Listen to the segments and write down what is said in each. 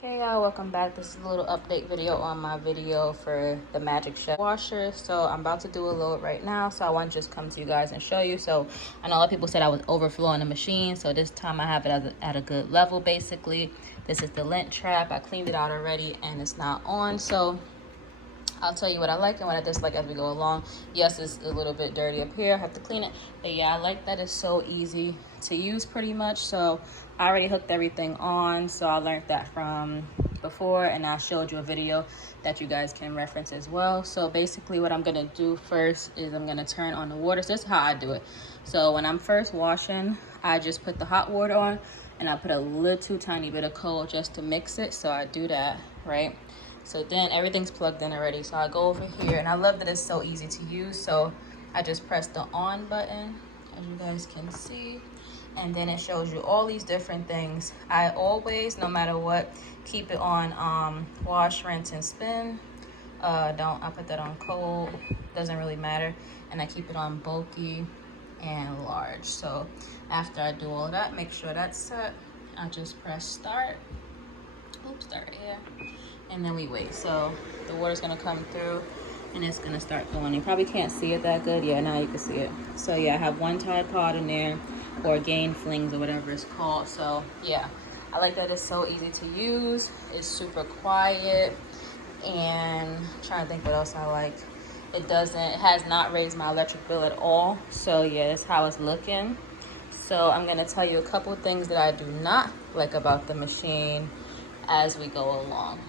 Hey y'all, welcome back. This is a little update video on my video for the Magic Chef washer. So I'm about to do a load right now, so I want to just come to you guys and show you. So I know a lot of people said I was overflowing the machine, so this time I have it at a good level. Basically, this is the lint trap. I cleaned it out already and it's not on, so I'll tell you what I like and what I dislike as we go along. Yes, it's a little bit dirty up here. I have to clean it. But yeah, I like that it's so easy to use pretty much. So I already hooked everything on. So I learned that from before, and I showed you a video that you guys can reference as well. So basically what I'm going to do first is I'm going to turn on the water. So this is how I do it. So when I'm first washing, I just put the hot water on and I put a little tiny bit of cold just to mix it. So I do that, right? So then everything's plugged in already. So I go over here, and I love that it's so easy to use. So I just press the on button, as you guys can see, and then it shows you all these different things. I always, no matter what, keep it on wash, rinse, and spin. I put that on cold, doesn't really matter. And I keep it on bulky and large. So after I do all that, make sure that's set. I just press start. Oops, start right here. And then we wait. So the water's gonna come through and it's gonna start going. You probably can't see it that good. Yeah, now you can see it. So yeah, I have one Tide Pod in there, or Gain Flings or whatever it's called. So yeah, I like that it's so easy to use. It's super quiet. And I'm trying to think what else I like. It has not raised my electric bill at all. So yeah, that's how it's looking. So I'm gonna tell you a couple things that I do not like about the machine as we go along.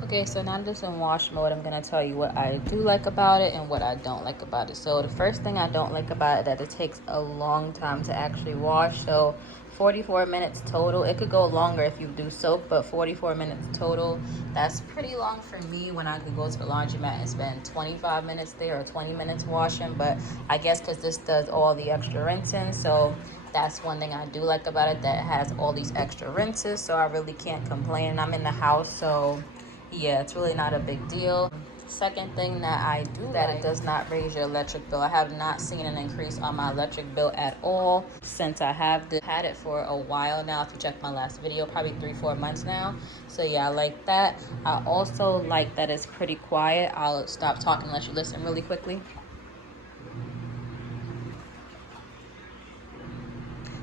Okay, so now that it's in wash mode, I'm gonna tell you what I do like about it and what I don't like about it. So the first thing I don't like about it, that it takes a long time to actually wash. So 44 minutes total. It could go longer if you do soap, but 44 minutes total, that's pretty long for me when I could go to the laundromat and spend 25 minutes there or 20 minutes washing. But I guess because this does all the extra rinsing, so that's one thing I do like about it, that it has all these extra rinses, so I really can't complain. I'm in the house, so yeah, it's really not a big deal. Second thing that I do that it does not raise your electric bill. I have not seen an increase on my electric bill at all since I have had it for a while now. If you check my last video, probably 3-4 months now. So yeah, I like that. I also like that it's pretty quiet. I'll stop talking unless you listen really quickly.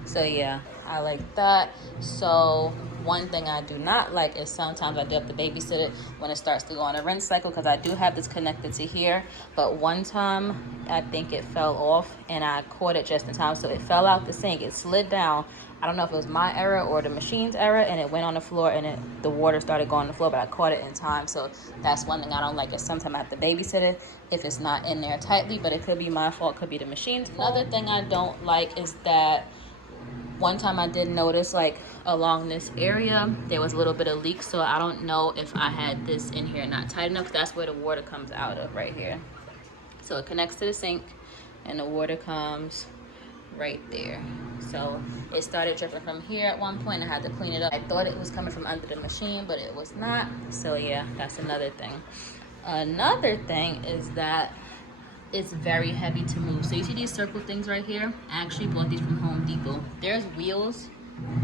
So yeah, I like that. So one thing I do not like is sometimes I do have to babysit it when it starts to go on a rinse cycle, because I do have this connected to here. But one time I think it fell off and I caught it just in time. So it fell out the sink, it slid down. I don't know if it was my error or the machine's error, and it went on the floor and the water started going on the floor, but I caught it in time. So that's one thing I don't like, is sometimes I have to babysit it if it's not in there tightly, but it could be my fault, could be the machine's fault. Another thing I don't like is that one time I did notice, like, along this area there was a little bit of leak. So I don't know if I had this in here not tight enough. That's where the water comes out of, right here. So it connects to the sink and the water comes right there. So it started dripping from here at one point. I had to clean it up. I thought it was coming from under the machine, but it was not. So yeah, that's another thing. Another thing is that it's very heavy to move. So you see these circle things right here? I actually bought these from Home Depot. There's wheels,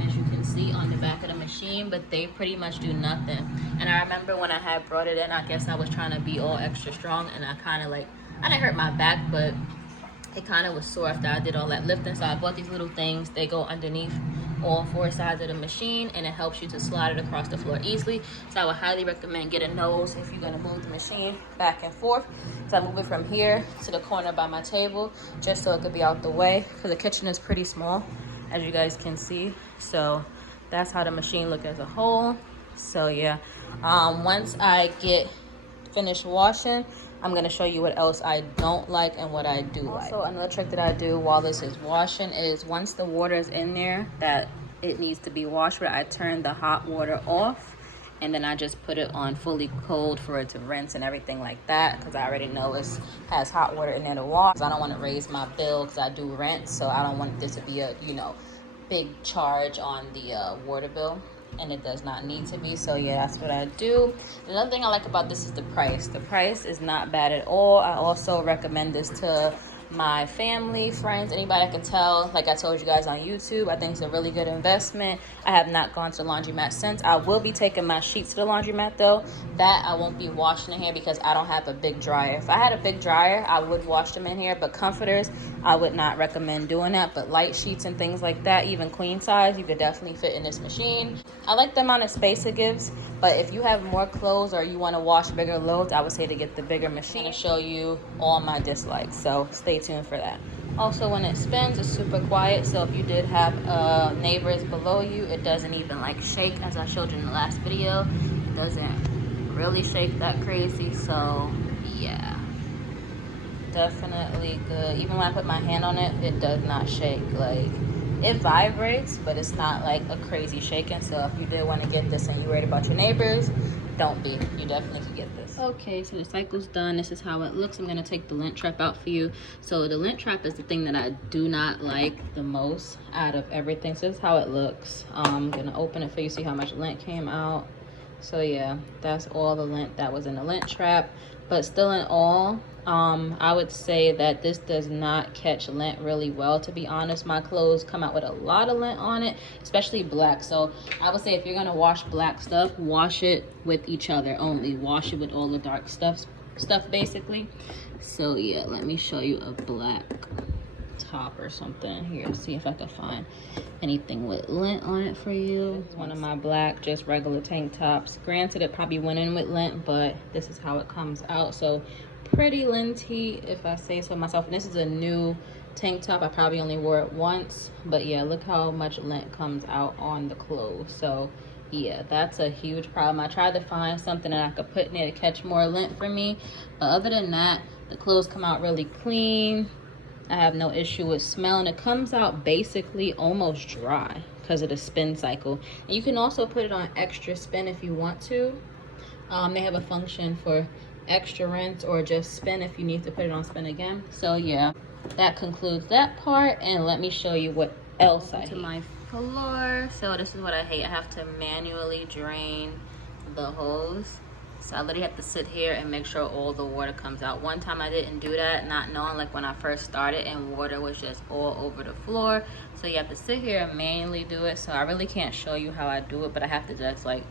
as you can see, on the back of the machine, but they pretty much do nothing. And I remember when I had brought it in, I guess I was trying to be all extra strong, and I kind of like, I didn't hurt my back, but it kind of was sore after I did all that lifting. So I bought these little things. They go underneath all 4 sides of the machine, and it helps you to slide it across the floor easily. So I would highly recommend getting those if you're going to move the machine back and forth. So I move it from here to the corner by my table, just so it could be out the way, because the kitchen is pretty small, as you guys can see. So that's how the machine looks as a whole. So yeah, once I get finished washing, I'm going to show you what else I don't like and what I do like. Also, another trick that I do while this is washing is, once the water is in there that it needs to be washed with, I turn the hot water off, and then I just put it on fully cold for it to rinse and everything like that, because I already know it has hot water in there to wash. I don't want to raise my bill because I do rent, so I don't want this to be a, you know, big charge on the water bill, and it does not need to be. So yeah, that's what I do. Another thing I like about this is the price. The price is not bad at all. I also recommend this to my family, friends, anybody I can tell. Like I told you guys on YouTube, I think it's a really good investment. I have not gone to the laundromat since. I will be taking my sheets to the laundromat though. That I won't be washing in here because I don't have a big dryer. If I had a big dryer, I would wash them in here, but comforters, I would not recommend doing that. But light sheets and things like that, even queen size, you could definitely fit in this machine. I like the amount of space it gives, but if you have more clothes or you want to wash bigger loads, I would say to get the bigger machine. To show you all my dislikes, so stay tuned for that. Also, when it spins, it's super quiet, so if you did have neighbors below you, it doesn't even like shake, as I showed you in the last video. It doesn't really shake that crazy, so yeah, definitely good. Even when I put my hand on it, it does not shake. Like, it vibrates, but it's not like a crazy shaking. So if you did want to get this and you're worried about your neighbors, don't be. You definitely could get this. Okay, so the cycle's done. This is how it looks. I'm gonna take the lint trap out for you. So the lint trap is the thing that I do not like the most out of everything. So this is how it looks. I'm gonna open it for you, see how much lint came out. So yeah, that's all the lint that was in the lint trap. But still in all, I would say that this does not catch lint really well, to be honest. My clothes come out with a lot of lint on it, especially black. So I would say if you're gonna wash black stuff, wash it with each other only. Wash it with all the dark stuff basically. So yeah, let me show you a black top or something here. See if I can find anything with lint on it for you. This is one of my black, just regular tank tops. Granted, it probably went in with lint, but this is how it comes out. So pretty linty, if I say so myself. And this is a new tank top. I probably only wore it once, but yeah, look how much lint comes out on the clothes. So yeah, that's a huge problem. I tried to find something that I could put in there to catch more lint for me, but other than that, the clothes come out really clean. I have no issue with smell, and it comes out basically almost dry because of the spin cycle. And you can also put it on extra spin if you want to. They have a function for extra rinse or just spin if you need to put it on spin again. So yeah, that concludes that part, and let me show you what else I hate. To my floor. So this is what I hate. I have to manually drain the hose. So I literally have to sit here and make sure all the water comes out. One time I didn't do that, not knowing, like when I first started, and water was just all over the floor. So you have to sit here and manually do it. So I really can't show you how I do it, but I have to just like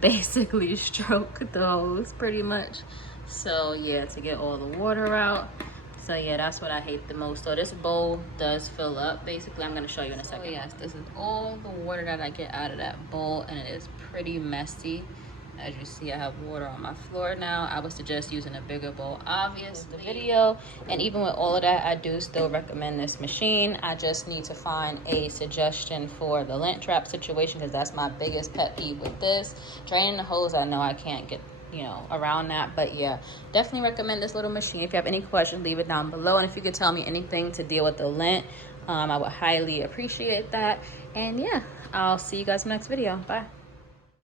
basically stroke the hose pretty much. So yeah, to get all the water out. So yeah, that's what I hate the most. So this bowl does fill up. Basically, I'm going to show you in a second. So yes, this is all the water that I get out of that bowl, and it is pretty messy. As you see, I have water on my floor now. I would suggest using a bigger bowl, obviously. The video, and even with all of that, I do still recommend this machine. I just need to find a suggestion for the lint trap situation, because that's my biggest pet peeve with this. Draining the hose, I know I can't get, you know, around that, but yeah, definitely recommend this little machine. If you have any questions, leave it down below, and if you could tell me anything to deal with the lint, I would highly appreciate that. And yeah, I'll see you guys in the next video. Bye.